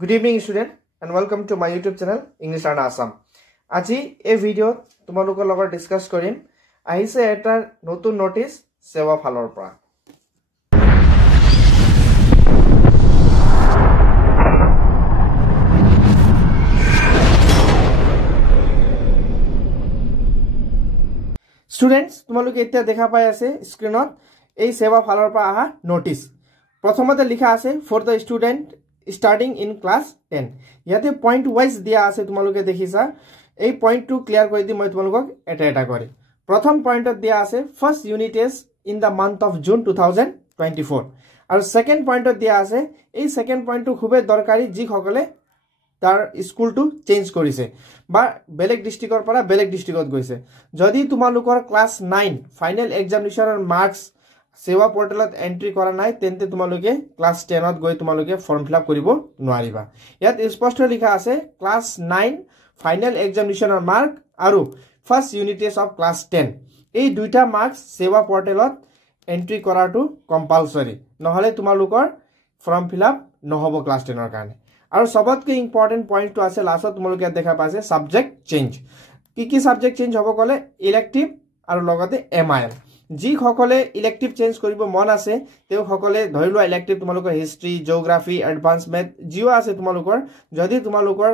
Good evening student and welcome to my YouTube channel English Learn Assam. আজি এই ভিডিওত তোমালোকৰ লগত ডিসকাস কৰিম আহিছে এটা নতুন নোটিস সেৱা ফালৰ পৰা। স্টুডেন্টস তোমালোকে এতিয়া দেখা পাই আছে স্ক্ৰিনত এই সেৱা ফালৰ পৰা আহা নোটিস। প্ৰথমতে লিখা আছে for the student starting in class 10 ইয়াতে পয়েন্ট ওয়াইজ দিয়া আছে তোমালোকে দেখিছা এই পয়েন্ট টু ক্লিয়ার কৰি দি মই তোমালোকক এটা কৰি প্ৰথম পয়েন্টত দিয়া আছে first unit test in the month of June 2024 আৰু সেকেন্ড পয়েন্টত দিয়া আছে এই সেকেন্ড পয়েন্টটো খুবই দৰকাৰী যি সকলে তাৰ স্কুলটো চেঞ্জ কৰিছে বা বেলেগ ডিস্ট্ৰিক্টৰ পৰা বেলেগ ডিস্ট্ৰিক্টত গৈছে যদি তোমালোকৰ ক্লাস 9 ফাইনাল এক্সামিনেশনৰ মার্কস सेवा पोर्टलत एंट्री करा नाइ तेंते तुमालोके क्लास 10 त गय तुमालोके फॉर्म फिल अप करिबो नोवारिबा यात स्पष्ट लिखा আছে क्लास 9 फाइनल एग्जामिनेशन मार्क आरो first unit test of class 10 এই দুইটা মার্কস सेवा पोर्टलत एंट्री कराटो कंपलसरी নহলে तुमालोকৰ फॉर्म फिल अप নহব क्लास 10 ৰ কাৰণে আৰু सबतके इम्पोर्टेन्ट पॉइंट तो আছে लास्टत तुमालोके দেখা পাইছে सब्जेक्ट चेंज কি सब्जेक्ट चेंज হ'ব কলে इलेक्टिव আৰু লগতে এমআইএল जी সকলে ইলেক্টিভ চেঞ্জ কৰিব মন আছে তেও সকলে ধৰি লোৱা ইলেক্টিভ তোমালোকৰ history geography advance math Jio আছে তোমালোকৰ যদি তোমালোকৰ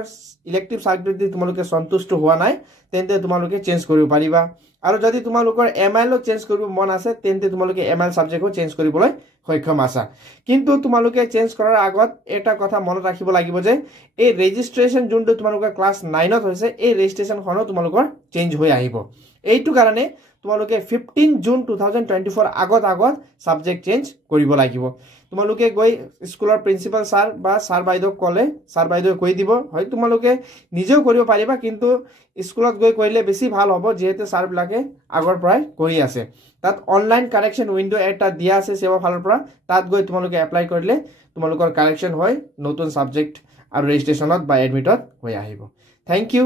ইলেক্টিভ সাবজেক্ট দি তোমালোকে সন্তুষ্ট হোৱা নাই তেন্তে তোমালোকে চেঞ্জ কৰিব পাৰিবা আৰু যদি তোমালোকৰ এমআইএল চেঞ্জ কৰিব মন আছে তেন্তে তোমালোকে এমআইএল সাবজেক্টও চেঞ্জ কৰিবলৈ সক্ষম আছা কিন্তু তোমালোকে চেঞ্জ কৰাৰ আগত এটা কথা মনত ৰাখিব লাগিব যে এই ৰেজিষ্ট্ৰেচন যোনটো তোমালোকৰ ক্লাস 9 ত হৈছে এই ৰেজিষ্ট্ৰেচন খনো তোমালোকৰ চেঞ্জ হৈ আহিব এইটো কাৰণে তোমালোকে 15 জুন 2024 আগত সাবজেক্ট চেঞ্জ কৰিব লাগিব তোমালোকে গৈ স্কুলৰ প্ৰিন্সিপাল স্যাৰ বা স্যাৰ বাইদেউ কলে স্যাৰ বাইদেউ কৈ দিব হয় তোমালোকে নিজেও কৰিব পাৰিবা কিন্তু স্কুলত গৈ কৰিলে বেছি ভাল হ'ব যেহেতু স্যাৰ বিলাকে আগৰ পৰাই কৰি আছে তাত অনলাইন কাৰেকশন উইন্ডো এটা দিয়া আছে সেৱা ফালৰ পৰা তাত গৈ তোমালোকে এপ্লাই কৰিলে তোমালোকৰ কাৰেকশন হয় নতুন সাবজেক্ট আৰু ৰেজিষ্ট্ৰেচনত বা এডমিটত হৈ আহিব থ্যাংক ইউ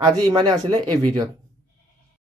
আজি ইমানে আছিল এই ভিডিঅ'ত